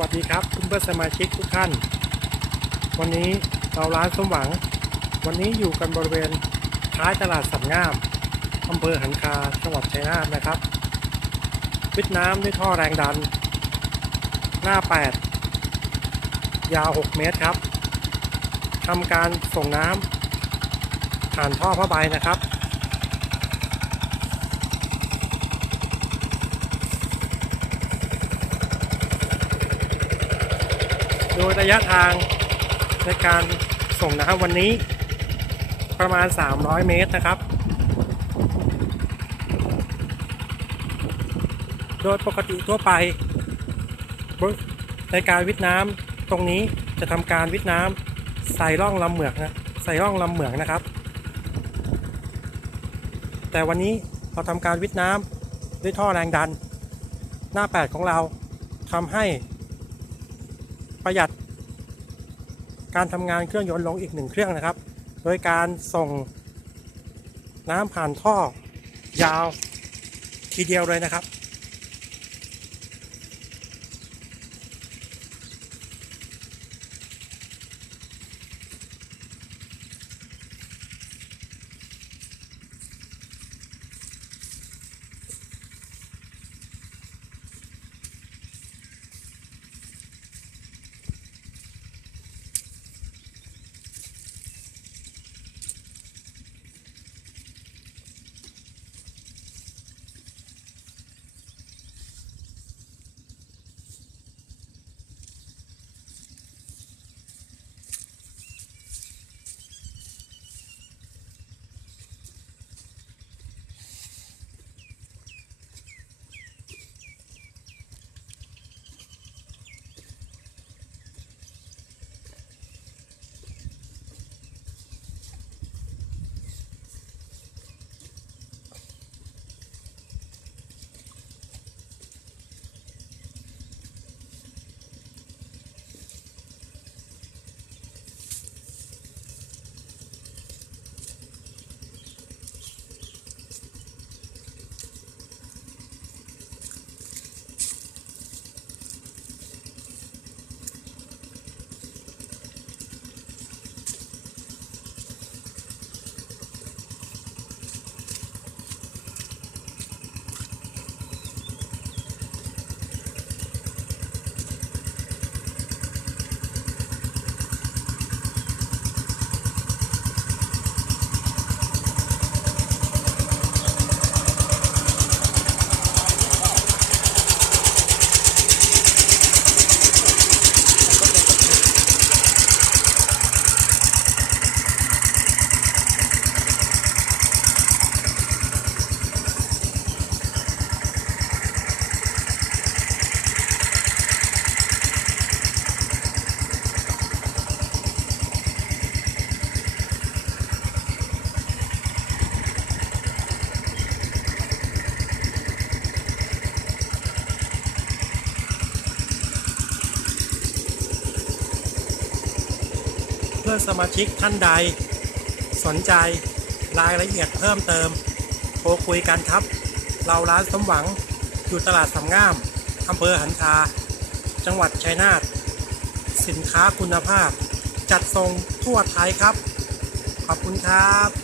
วัสดีครับเพื่อนสมาชิกทุกท่าน วันนี้เราร้านสมหวัง วันนี้อยู่กันบริเวณท้ายตลาดสัมงามอำเภอหันคาจังหวัดชัยนาทนะครับวิทน้ำด้วยท่อแรงดัน หน้า 8 ยาว 6 เมตรครับทำการส่งน้ำผ่านท่อผ้าใบนะครับ โดยระยะทางในการส่งน้ำวันนี้ประมาณ 300 เมตรนะครับ โดยปกติทั่วไป ในการวิทน้ำตรงนี้จะทำการวิทน้ำใส่ร่องลำเหมือกนะใส่ร่องลำเหมือกนะครับ แต่วันนี้เราทำการวิทน้ำด้วยท่อแรงดัน หน้า8ของเราทำให้ ประหยัด การทำงานเครื่องยนต์ลงอีกหนึ่งเครื่องนะครับ โดยการส่งน้ำผ่านท่อยาวทีเดียวเลยนะครับ เพื่อนสมาชิกท่านใด สนใจรายละเอียดเพิ่มเติมโทรคุยกันครับ เราร้านสมหวังอยู่ตลาดสำงามอำเภอหันคาจังหวัดชัยนาทสินค้าคุณภาพ จัดส่งทั่วไทยครับ ขอบคุณครับ